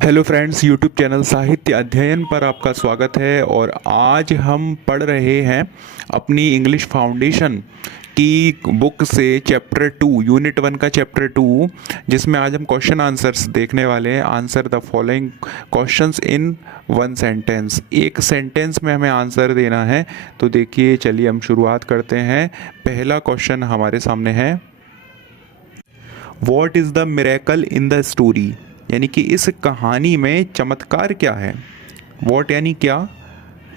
Hello friends, YouTube channel साहित्य अध्ययन पर आपका स्वागत है। और आज हम पढ़ रहे हैं अपनी इंग्लिश फाउंडेशन की बुक से चैप्टर 2 यूनिट 1 का चैप्टर 2, जिसमें आज हम क्वेश्चन आंसर्स देखने वाले हैं। Answer the following questions in one sentence. एक सेंटेंस में हमें आंसर देना है। तो देखिए, चलिए हम शुरुआत करते हैं। पहला क्वेश्चन हमारे सामने है, what is the miracle in the story, यानी कि इस कहानी में चमत्कार क्या है। वॉट यानी क्या,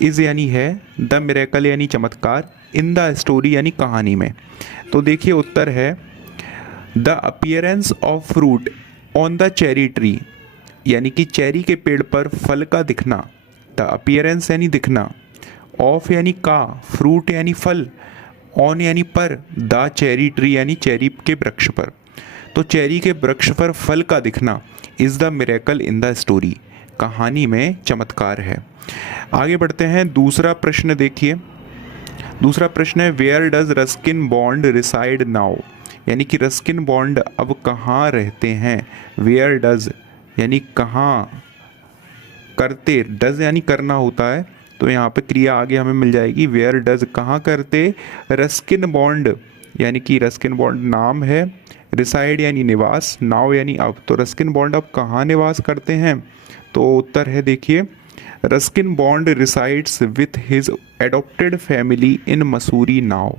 इज़ यानी है, द मिरेकल यानी चमत्कार, इन द स्टोरी यानी कहानी में। तो देखिए उत्तर है, the appearance of fruit on the cherry tree, यानी कि चेरी के पेड़ पर फल का दिखना। द अपीयरेंस यानी दिखना, ऑफ यानी का, फ्रूट यानी फल, ऑन यानी पर, द चेरी ट्री यानी चेरी के वृक्ष पर। तो चेरी के वृक्ष पर फल का दिखना is the miracle in the story, कहानी में चमत्कार है। आगे बढ़ते हैं, दूसरा प्रश्न देखिए। दूसरा प्रश्न है, where does Ruskin Bond reside now, यानी कि रस्किन बॉन्ड अब कहाँ रहते हैं। वेयर डज यानी कहाँ, करते, डज यानी करना होता है, तो यहाँ पे क्रिया आगे हमें मिल जाएगी। वेयर डज कहाँ करते, रस्किन बॉन्ड यानी कि रस्किन बॉन्ड नाम है, रिसाइड यानी निवास, नाउ यानी अब। तो रस्किन बॉन्ड अब कहाँ निवास करते हैं। तो उत्तर है, देखिए, Ruskin bond resides with his adopted family in Mussoorie now,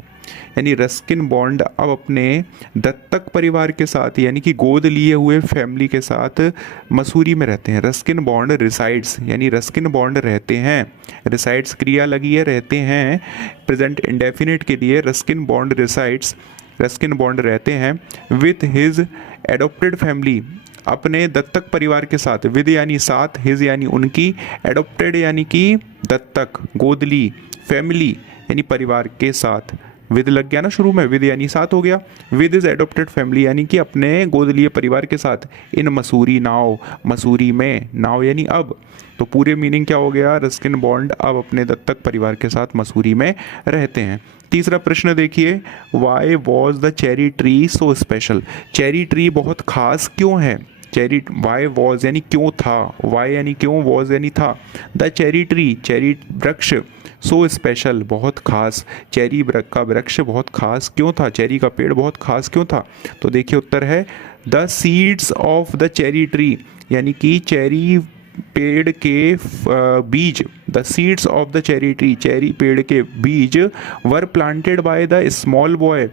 यानी रस्किन बॉन्ड अब अपने दत्तक परिवार के साथ, यानी कि गोद लिए हुए फैमिली के साथ मसूरी में रहते हैं। रस्किन बॉन्ड रिसाइड्स यानी रस्किन बॉन्ड रहते हैं, रिसाइड्स क्रिया लगी है, रहते हैं प्रेजेंट इंडेफिनिट के लिए। Ruskin bond resides, Ruskin bond रहते हैं विथ हिज एडॉप्टेड फैमिली, अपने दत्तक परिवार के साथ। विद यानी साथ, हिज यानी उनकी, एडॉप्टेड यानी कि दत्तक, गोद ली, फैमिली यानी परिवार के साथ। विद लग गया ना शुरू में, विद यानी साथ हो गया। विद इज एडॉप्टेड फैमिली यानी कि अपने गोद लिए परिवार के साथ। इन मसूरी नाव, मसूरी में, नाव यानी अब। तो पूरे मीनिंग क्या हो गया, रस्किन बॉन्ड अब अपने दत्तक परिवार के साथ मसूरी में रहते हैं। तीसरा प्रश्न देखिए, why was the cherry tree so special, cherry tree बहुत खास क्यों है। चेरी, वाई वॉज यानी क्यों था, वाई यानी क्यों, वॉज यानी था। द चेरी ट्री, चेरी वृक्ष, सो स्पेशल बहुत खास, चेरी का वृक्ष बहुत खास क्यों था, चेरी का पेड़ बहुत खास क्यों था। तो देखिए उत्तर है, the seeds of the cherry tree, यानी कि चेरी पेड़ के बीज, the seeds of the cherry tree, cherry पेड़ के बीज, were planted by the small boy,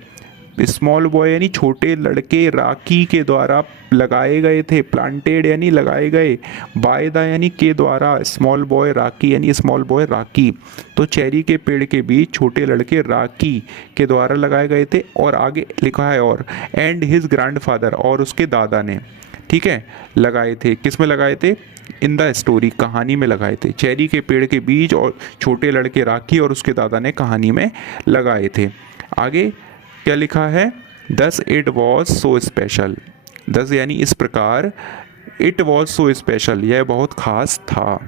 small boy यानी छोटे लड़के राकी के द्वारा लगाए गए थे। प्लांटेड यानी लगाए गए, बाय द यानी के द्वारा, स्मॉल बॉय राकी यानी स्मॉल बॉय राकी। तो चेरी के पेड़ के बीच छोटे लड़के राकी के द्वारा लगाए गए थे। और आगे लिखा है, और एंड हिज ग्रैंडफादर, और उसके दादा ने, ठीक है, लगाए थे। किस में लगाए थे, इन द स्टोरी, कहानी में लगाए थे। चेरी के पेड़ के बीज और छोटे लड़के राकी और उसके दादा ने कहानी में लगाए थे। आगे क्या लिखा है, thus it was so special, दस यानी इस प्रकार, इट वॉज सो स्पेशल यह बहुत खास था।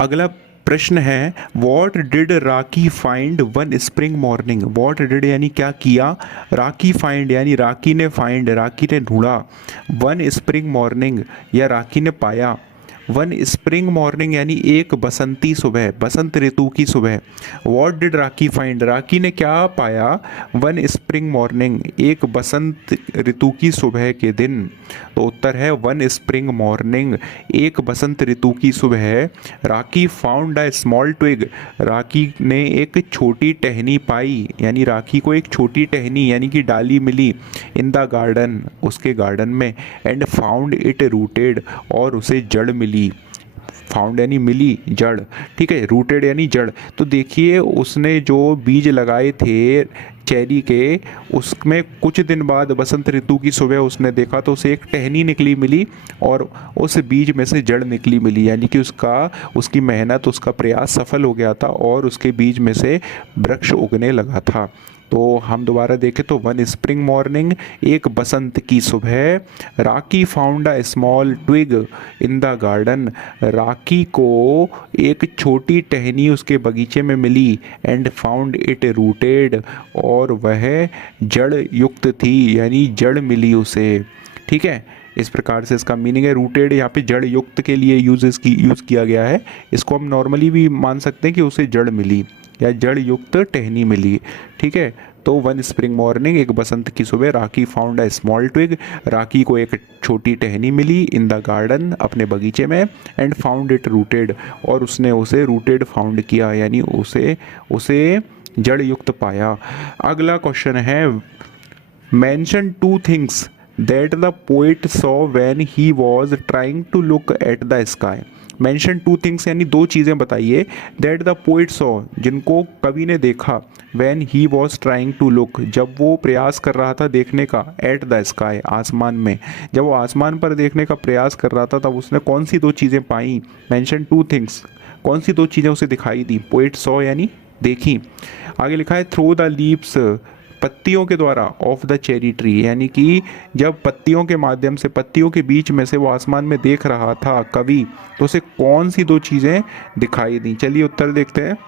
अगला प्रश्न है, what did Raki find one spring morning, what did यानी क्या किया, राकी फाइंड यानी राकी ने फाइंड, राकी ने ढूंढा, वन स्प्रिंग मॉर्निंग या राकी ने पाया। वन स्प्रिंग मॉर्निंग यानी एक बसंती सुबह, बसंत ऋतु की सुबह। वॉट डिड राकी फाइंड, राकी ने क्या पाया, वन स्प्रिंग मॉर्निंग एक बसंत ऋतु की सुबह के दिन। तो उत्तर है, वन स्प्रिंग मॉर्निंग एक बसंत ऋतु की सुबह। Rocky found a small twig, राकी ने एक छोटी टहनी पाई, यानी राखी को एक छोटी टहनी यानी कि डाली मिली, इन द गार्डन उसके गार्डन में। एंड फाउंड इट रूटेड, और उसे जड़ मिली। फाउंड यानी मिली, जड़, ठीक है, रूटेड यानी जड़। तो देखिए उसने जो बीज लगाए थे चेरी के, उसमें कुछ दिन बाद बसंत ऋतु की सुबह उसने देखा तो उसे एक टहनी निकली मिली और उस बीज में से जड़ निकली मिली, यानी कि उसकी मेहनत, उसका प्रयास सफल हो गया था और उसके बीज में से वृक्ष उगने लगा था। तो हम दोबारा देखें तो, वन स्प्रिंग मॉर्निंग एक बसंत की सुबह, Rocky found a small twig in the garden, Rocky को एक छोटी टहनी उसके बगीचे में मिली। एंड फाउंड इट रूटेड, और वह जड़ युक्त थी, यानी जड़ मिली उसे, ठीक है। इस प्रकार से इसका मीनिंग है। रूटेड यहाँ पे जड़ युक्त के लिए यूज़ किया गया है। इसको हम नॉर्मली भी मान सकते हैं कि उसे जड़ मिली या जड़ युक्त टहनी मिली, ठीक है। तो वन स्प्रिंग मॉर्निंग, एक बसंत की सुबह, राखी फाउंड अ स्मॉल ट्विग, राखी को एक छोटी टहनी मिली इन द गार्डन, अपने बगीचे में, एंड फाउंड इट रूटेड, और उसने उसे रूटेड फाउंड किया, यानी उसे उसे जड़ युक्त पाया। अगला क्वेश्चन है, mention two things that the poet saw when he was trying to look at the sky. Mention two things यानी दो चीज़ें बताइए, दैट द पोइट सॉ जिनको कवि ने देखा, when he was trying to look जब वो प्रयास कर रहा था देखने का, एट द स्काई आसमान में, जब वो आसमान पर देखने का प्रयास कर रहा था तब उसने कौन सी दो चीज़ें पाई। मेंशन टू थिंग्स, कौन सी दो चीज़ें उसे दिखाई दी, पोइट सॉ यानी देखी। आगे लिखा है थ्रू द लीव्स, पत्तियों के द्वारा, ऑफ द चेरी ट्री, यानी कि जब पत्तियों के माध्यम से, पत्तियों के बीच में से वो आसमान में देख रहा था कवि, तो उसे कौन सी दो चीज़ें दिखाई दी। चलिए उत्तर देखते हैं।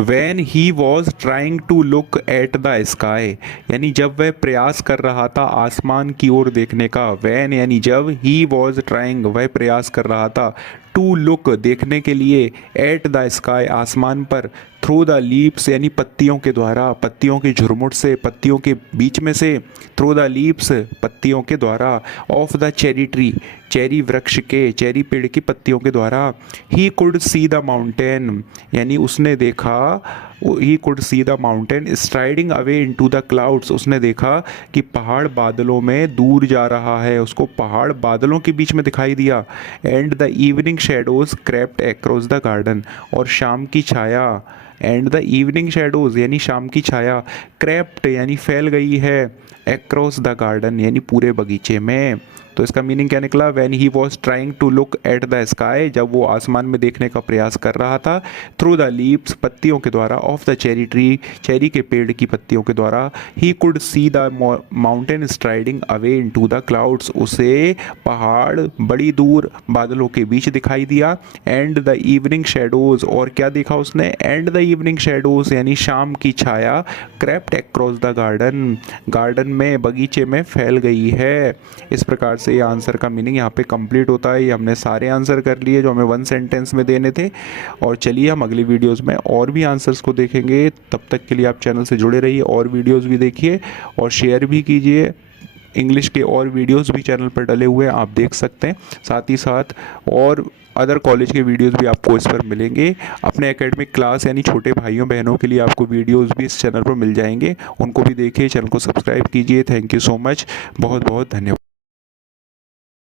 When he was trying to look at the sky, यानी जब वह प्रयास कर रहा था आसमान की ओर देखने का, वैन यानी जब, ही वॉज ट्राइंग वह प्रयास कर रहा था, टू लुक देखने के लिए, एट द स्काई आसमान पर, थ्रू द लीव्स यानी पत्तियों के द्वारा, पत्तियों के झुरमुट से, पत्तियों के बीच में से, थ्रू द लीव्स पत्तियों के द्वारा, of the cherry tree cherry वृक्ष के, चेरी पेड़ की पत्तियों के द्वारा, he could see the mountain, यानी उसने देखा, he could see the mountain striding away into the clouds, उसने देखा कि पहाड़ बादलों में दूर जा रहा है, उसको पहाड़ बादलों के बीच में दिखाई दिया। And the evening shadows crept across the garden, और शाम की छाया, एंड द इवनिंग शेडोज यानी शाम की छाया, क्रेप्ट यानी फैल गई है, अक्रॉस द गार्डन यानी पूरे बगीचे में। तो इसका मीनिंग क्या निकला, when he was trying to look at the sky, जब वो आसमान में देखने का प्रयास कर रहा था, थ्रू द लीव्स पत्तियों के द्वारा, of the cherry tree cherry के पेड़ की पत्तियों के द्वारा, he could see the mountain striding away into the clouds, उसे पहाड़ बड़ी दूर बादलों के बीच दिखाई दिया। एंड द इवनिंग शेडोज, और क्या देखा उसने, एंड द इवनिंग शेडोज यानी शाम की छाया, crept across the garden garden में, बगीचे में फैल गई है। इस प्रकार से ये आंसर का मीनिंग यहाँ पे कंप्लीट होता है। ये हमने सारे आंसर कर लिए जो हमें वन सेंटेंस में देने थे। और चलिए हम अगली वीडियोस में और भी आंसर्स को देखेंगे। तब तक के लिए आप चैनल से जुड़े रहिए, और वीडियोस भी देखिए और शेयर भी कीजिए। इंग्लिश के और वीडियोस भी चैनल पर डले हुए हैं, आप देख सकते हैं। साथ ही साथ और अदर कॉलेज के वीडियोस भी आपको इस पर मिलेंगे। अपने एकेडमिक क्लास यानी छोटे भाइयों बहनों के लिए आपको वीडियोस भी इस चैनल पर मिल जाएंगे, उनको भी देखिए, चैनल को सब्सक्राइब कीजिए। थैंक यू सो मच, बहुत बहुत धन्यवाद।